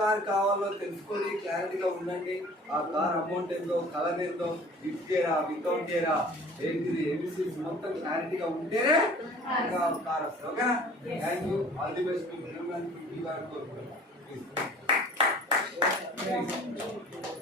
car కావాలో తెలుసుకొని క్లారిటీగా ఉండండి ఆ కార్ అమౌంట్ ఏందో కలర్ ఏందో గిఫ్ట్ చేయరా వితౌట్ చేయరా ఏంటి ఏబిసిస్ మొత్తం క్లారిటీగా ఉంటేనే కార్ వస్తుంది ఓకేనా thank you all the best me